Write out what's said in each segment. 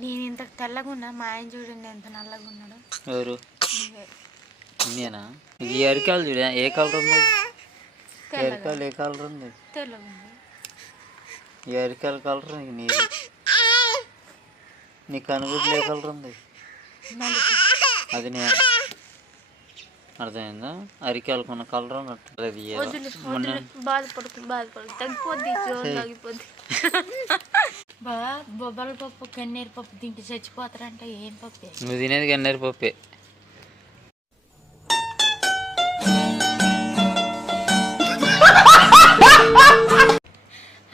నేను ఇంత తెల్లగా ఉన్నా మా ఆయన చూడండి ఎంత నల్లగా ఉన్నాడు ఎవరు. నేనా? ఈ అరికాలు చూడ ఏ కలర్ ఉంది? అరికాలు ఏ కలర్ ఉంది? తెల్లగా ఉంది ఈ అరికాల కలర్ నీది? నీ కనుగుడ్లు ఏ కలర్ ఉంది? అది నేను? అర్థమైందా? అరికాలకున్న కలర్ అన్నట్టు బాధపడుతుంది బాధపడుతుంది తగ్గిపోద్ది తగ్గిపోద్ది బా బొబ్బల పప్పు కన్నీరు పప్పు తింటే చచ్చిపోతారంట ఏం పప్పు? నువ్వు తినేది గన్నేరు పప్పే.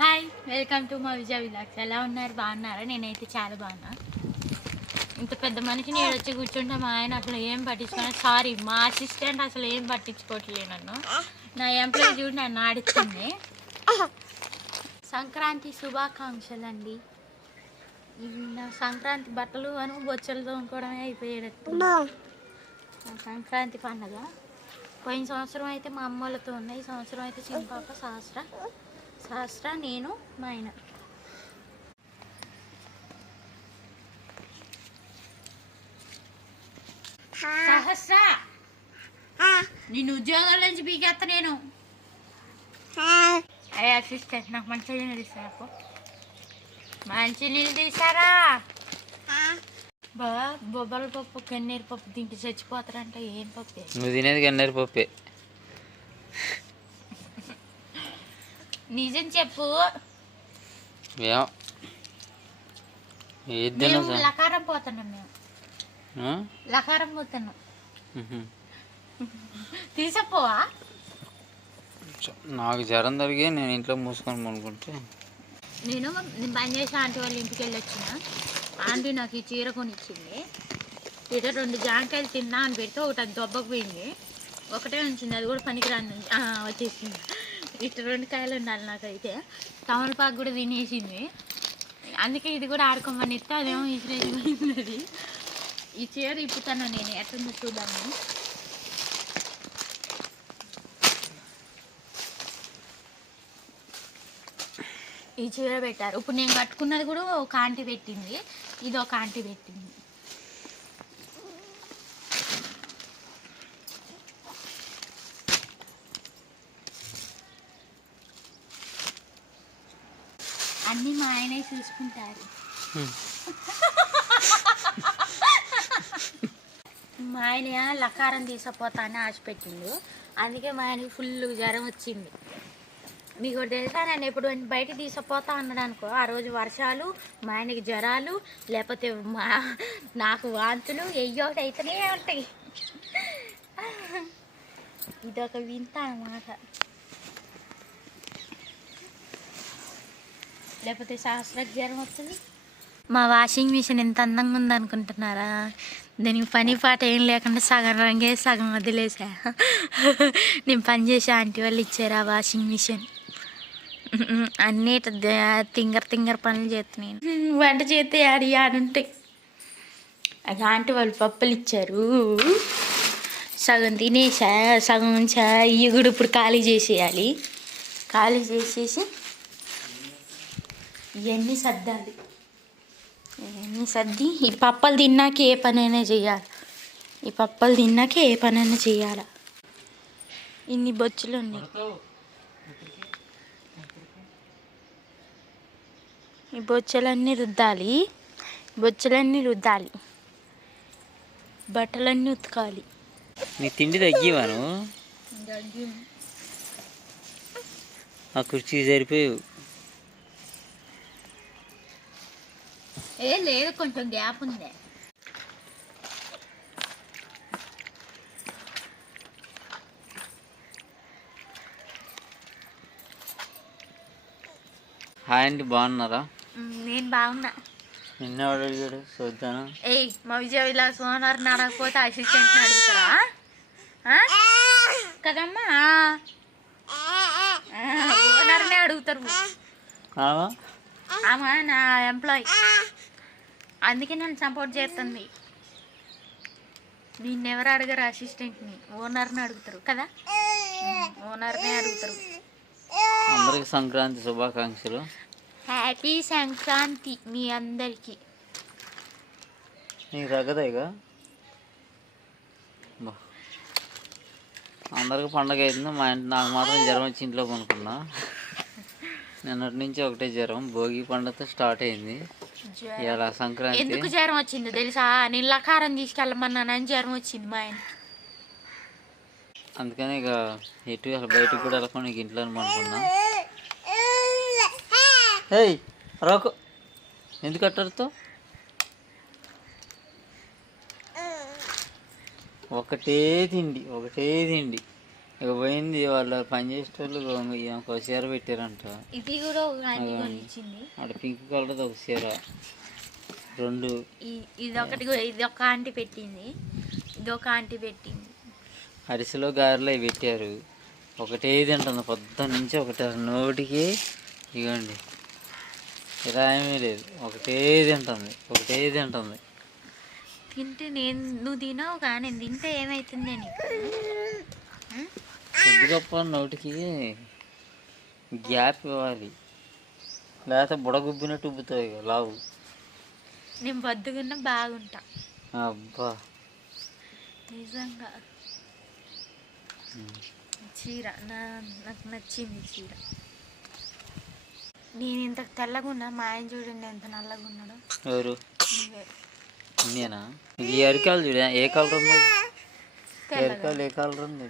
హాయ్ వెల్కమ్ టు మా విజయ విలాక్స్. ఎలా ఉన్నారు? బాగున్నారా? నేనైతే చాలా బాగున్నా. ఇంత పెద్ద మనిషి నేను వచ్చి కూర్చుంటే మా ఆయన అసలు ఏం పట్టించుకున్నా సారీ మా అసిస్టెంట్ అసలు ఏం పట్టించుకోవట్లేదు నన్ను. నా ఎంప్లాయీ చూడు నన్ను ఆడిస్తుంది. సంక్రాంతి శుభాకాంక్షలు అండి సంక్రాంతి బట్టలు అను బొచ్చలు తోముకోవడమే అయిపోయేటట్టు. నా సంక్రాంతి పండగ. పోయిన సంవత్సరం అయితే మా అమ్మలతో ఉన్నాయి ఈ సంవత్సరం అయితే చిన్న పాప సహస్ర. సహస్ర నేను మా ఆయన. సహస్ర! నేను ఉద్యోగాల నుంచి పీకేస్తా నేను. అయ్యే అసిస్టెంట్ నాకు మంచి నీళ్ళు తీసారా మంచి నీళ్ళు తీసారా బా బొబ్బల పప్పు కన్నీరు పప్పు తింటే చచ్చిపోతారంట ఏం పప్పు నువ్వు తినేది గన్నేరు పప్పే నిజం చెప్పు మేము లకారం పోతున్నాం మేము లకారం పోతున్నాం తీసపోవా నాకు జ్వరం జరిగి నేను ఇంట్లో మూసుకొని అనుకుంటే నేను నేను పని చేసే ఆంటీ వాళ్ళ ఇంటికి వెళ్ళి వచ్చిన ఆంటీ నాకు ఈ చీర కొనిచ్చింది. ఇట రెండు జాంకాయలు తిన్నా అని పెడితే ఒకటి అది దొబ్బకు పోయింది. ఒకటే ఉంచింది అది కూడా పనికిరాని వచ్చేసింది. ఇటు రెండు కాయలు ఉండాలి నాకైతే. తమలపాకు కూడా తినేసింది. అందుకే ఇది కూడా ఆడుకోమని ఇస్తే అదేమో ఇసిరేసిపోయింది ఈ చీర ఇప్పుతాను నేను ఎట్లుందో చూద్దాము. ఈ చీర పెట్టారు. ఇప్పుడు నేను కట్టుకున్నది కూడా ఒక ఆంటీ పెట్టింది. ఇది ఒక ఆంటీ పెట్టింది. అన్నీ మా ఆయనే చూసుకుంటారు. మా ఆయన లకారం తీసుకుపోతా అని ఆశ పెట్టిండు అందుకే మా ఆయనకి ఫుల్ జ్వరం వచ్చింది. మీకు తెలుసా నేను ఎప్పుడు బయట తీసుకుపోతా అన్నాడు అనుకో ఆ రోజు వర్షాలు మా ఆయనకి జ్వరాలు లేకపోతే మా నాకు వాంతులు ఎయ్యోటి అయితేనే ఉంటాయి. ఇదొక వింత అన్నమాట. లేకపోతే సహస్ర వస్తుంది. మా వాషింగ్ మిషన్ ఎంత అందంగా ఉందనుకుంటున్నారా? దీనికి పని పాట ఏం లేకుండా సగం రంగే సగం వదిలేసా. నేను పని చేసే ఆంటీ వాళ్ళు ఇచ్చారు ఆ వాషింగ్ మిషన్. అన్నీ తింగర్ తింగర్ పనులు చేస్తున్నాను వంట చేస్తే ఆడి ఆడుంటాయి అది ఆంటీ వాళ్ళు పప్పులు ఇచ్చారు. సగం తినేసా సగం ఉంచా ఇవి కూడా ఇప్పుడు ఖాళీ చేసేయాలి. ఖాళీ చేసేసి ఇవన్నీ సర్దాలి. ఇవన్నీ సర్ది ఈ పప్పలు తిన్నాక ఏ పనైనా చేయాలి. ఈ పప్పలు తిన్నాక ఏ పనైనా చేయాలి. ఇన్ని బొచ్చులు ఉన్నాయి. ఈ బొచ్చలన్నీ రుద్దాలి. బొచ్చలన్నీ రుద్దాలి. బట్టలన్నీ ఉతకాలి. నీ తిండి తగ్గివాను ఆ కుర్చీ సరిపోయావు. ఏ లేదు కొంచెం గ్యాప్ ఉంది. హాయ్ అండి బాగున్నారా? నేను బాగున్నా. నిన్న అడిగాడు చూద్దాను ఏయ్ మా విజయ విలాస్ ఓనర్ నడకపోతే అసిస్టెంట్ అడుగుతారా? కదమ్మా. ఓనర్నే అడుగుతారు. ఆమె? నా ఎంప్లాయ్ అందుకే నన్ను సపోర్ట్ చేస్తుంది. నిన్ను ఎవరు అడగరు అసిస్టెంట్ని ఓనర్ని అడుగుతారు కదా? ఓనర్నే అడుగుతారు. అందరికి సంక్రాంతి శుభాకాంక్షలు. హ్యాపీ సంక్రాంతి మీ అందరికీ. నీకు తగ్గదేగా బా. అందరికి పండగ అవుతుంది మా ఇంటి నాకు మాత్రం జ్వరం వచ్చి ఇంట్లో కొనుక్కున్నా నిన్నటి నుంచి ఒకటే జ్వరం. భోగి పండుగతో స్టార్ట్ అయింది. ఇలా సంక్రాంతి. ఎందుకు జ్వరం వచ్చిందో తెలుసా? నీళ్ళకారం తీసుకెళ్ళమన్నానని జ్వరం వచ్చింది మా ఆయన అందుకని ఇక ఎటు అసలు బయటకు కూడా వెళ్ళకుండా నీకు ఇంట్లో అనుకున్నా ఏయ్ రాకు. ఎందుకు అట్టడుతో ఒకటే తిండి ఒకటే తిండి. ఇక పోయింది వాళ్ళు పని చేసేటోళ్ళు ఒక చీర పెట్టారంట. ఇది కూడా అక్కడ పింక్ కలర్ ఒక చీర. రెండు. ఇది ఒకటి ఇది ఒక ఆంటీ పెట్టింది. ఇది ఒక ఆంటీ పెట్టింది. అరిసెలో గారెలు అవి పెట్టారు. ఒకటే తింటుంది పొద్దున్న నుంచి ఒకటే నోటికి. ఇగోండి. ఇలా ఏమీ లేదు. ఒకటే తింటుంది. ఒకటే తింటుంది. తింటే నేను నువ్వు తినవు కానీ తింటే ఏమవుతుంది నీకు? కొద్ది గొప్ప నోటికి గ్యాప్ ఇవ్వాలి. లేకపోతే బుడగుబ్బినట్టు ఉబ్బుతాయి లావు. నేను బద్దుకున్నా బాగుంటా. అబ్బా. నిజంగా. చీర నా నాకు నచ్చింది చీర. నేను ఇంత తెల్లగా ఉన్నా మా ఆయన చూడండి ఎంత నల్లగా ఉన్నాడో. ఎవరు? నేనా? ఇది అరికాలు చూడ ఏ కలర్ ఉంది? ఎరికాయలు ఏ కలర్ ఉంది?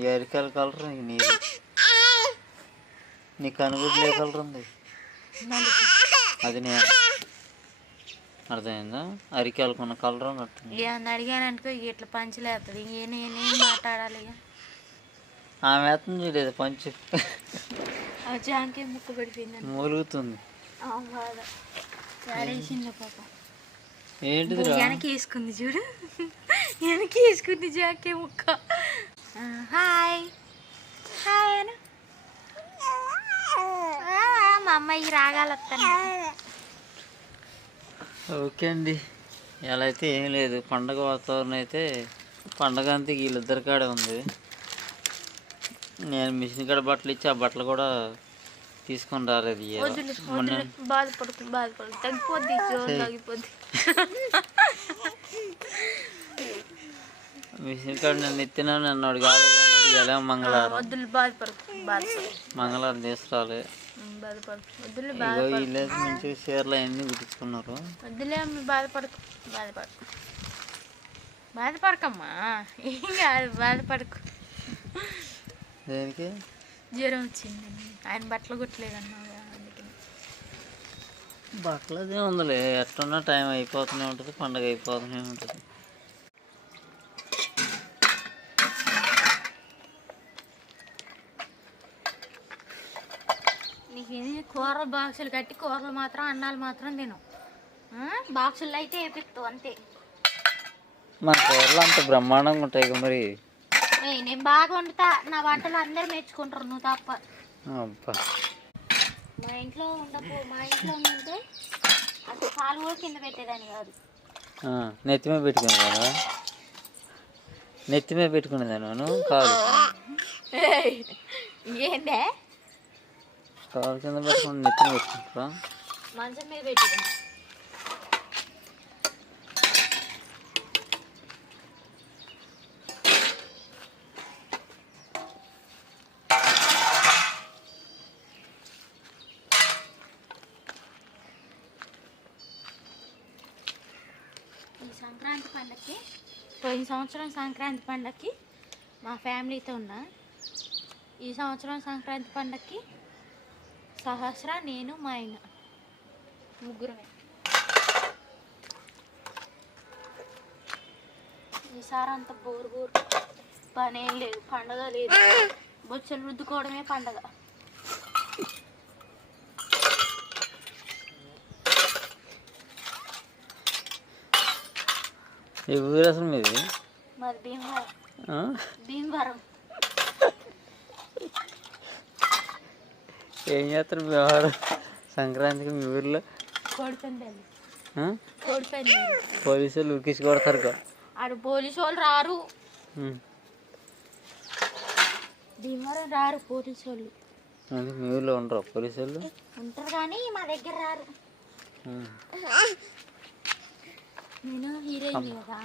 ఈ అరికాయల కలర్ నీకు నీది. నీ కనుగుడ్లు ఏ కలర్ ఉంది? అది నేను? అర్థమైందా? అరికాయలకున్న కలర్ అన్నట్టు ఏమన్నా అడిగాననుకో ఇట్లా పంచలేస్తుంది నేనేం మాట్లాడాలి ఆమె వేస్తుంది చూడలేదు పంచు. ముక్కు మూలుగుతుంది పాప. ఏంటిది రా వెనక్కి వేసుకుంది చూడు. వెనక్కి వేసుకుంది జాకే ముక్క. హాయ్. హాయ్ అను. మా అమ్మాయి రాగాలు ఓకే అండి. ఇలా అయితే ఏం లేదు. పండగ వాతావరణం అయితే పండగ అంతా వీళ్ళిద్దరి కాడే ఉంది. నేను మిషన్ కాడ బట్టలు ఇచ్చి ఆ బట్టలు కూడా తీసుకొని రాలేదు బాధపడుకు బాధపడు తగ్గిపోద్ది మిషన్ కాడ నన్ను ఎత్తినా నన్ను వాడు కాలేదు మంగళవారం. వద్దులు బాధపడకు బాధపడు మంగళవారం తీసుకురాలే. మంచిగా చీరలు అవన్నీ వద్దులే అమ్మ బాధపడకు బాధపడకు. బాధపడకమ్మా. ఏం కాదు బాధపడకు. దేనికి? జ్వరం వచ్చింది. ఆయన బట్టలు కుట్టలేదన్నా అందుకని బట్టలదే ఉందిలే. ఎట్టున్నా టైం అయిపోతూనే ఉంటుంది పండగ అయిపోతూనే ఉంటుంది. కూర బాక్సులు కట్టి కూరలు మాత్రం అన్నాలు మాత్రం తిను? బాక్సుల్లో అయితే వేపిస్తావు అంతే. మన కూరలు అంత బ్రహ్మాండంగా ఉంటాయి మరి. నేను బాగా వండుతా. నా వంటలు అందరూ మెచ్చుకుంటారు నువ్వు తప్ప. మా ఇంట్లో ఉండపో మా ఇంట్లో ఉంటే అసలు పాలు కూడా కింద పెట్టేదాన్ని కాదు. ఆ, నెత్తి మీద పెట్టుకునేదాను పెట్టుకునేదాను కాదు ఏందే? కాలు కింద పెట్టుకుని నెత్తి మీద పెట్టుకుంటారా మంచం మీద పెట్టేదాన్ని ఈ సంక్రాంతి పండగకి పోయిన సంవత్సరం సంక్రాంతి పండగకి మా ఫ్యామిలీతో ఉన్నా. ఈ సంవత్సరం సంక్రాంతి పండగకి సహస్ర నేను మా ఆయన ముగ్గురమే. ఈసారి అంత బోరు బోరు పనేం లేదు పండగ లేదు. బొచ్చలు రుద్దుకోవడమే పండగ. ఈ ఊరు అసలు మీది? భీమవరం? భీమవరం. ఏం చేస్తారు మీ వారు సంక్రాంతికి మీ ఊర్లో? పోలీసులు ఉరికించి కొడతారు. ఆడు పోలీసు వాళ్ళు రారు. భీమవరం రారు పోలీసు వాళ్ళు అందుకే మీ ఊర్లో ఉండరు పోలీసులు ఉంటారు కానీ మా దగ్గర రారు. నేను హీరోయిన్ కదా?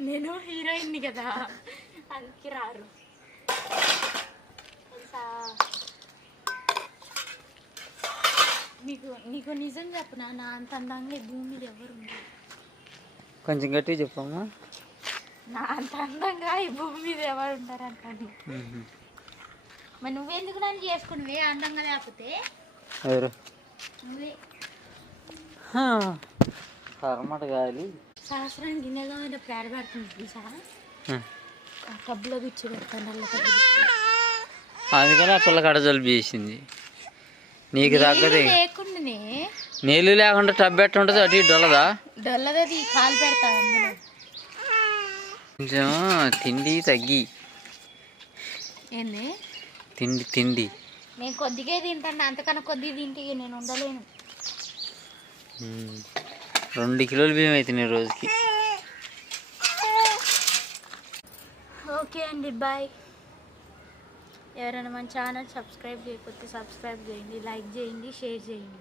నేను హీరోయిన్ కదా. అందుకే రారు. నీకు నీకు నిజం చెప్పనా? నా అంత అందంగా ఈ భూమి మీద ఎవరు కొంచెం గట్టిగా చెప్పమ్మా. నా అంత అందంగా ఈ భూమి మీద ఎవరు ఉంటారు అంటాను. మరి నువ్వెందుకు నన్ను చేసుకునివే? అందంగా లేకపోతే? ఎవరు? నువ్వే. కర్మట గాలి సహస్రానికి గిన్నెలో పేడ పెడుతుంది. ఆ టబ్లో పిచ్చి పెడతాను అందుకని ఆ పిల్ల కడ జలుబు చేసింది. నీకు తగ్గదే. లేకుండానే. నీళ్ళు లేకుండా టబ్ ఉంటుంది అటు డొల్లదా? డొల్లదది కాలు పెడతా కొంచెం తిండి తగ్గి. ఏంది? తిండి తిండి. నేను కొద్దిగా తింటాను అంతకన్నా కొద్దిగా తింటే నేను ఉండలేను. రెండు కిలోలు బియ్యం అవుతున్నాయి రోజుకి. ఓకే అండి బాయ్. ఎవరైనా మన ఛానల్ సబ్స్క్రైబ్ చేయకపోతే సబ్స్క్రైబ్ చేయండి లైక్ చేయండి షేర్ చేయండి.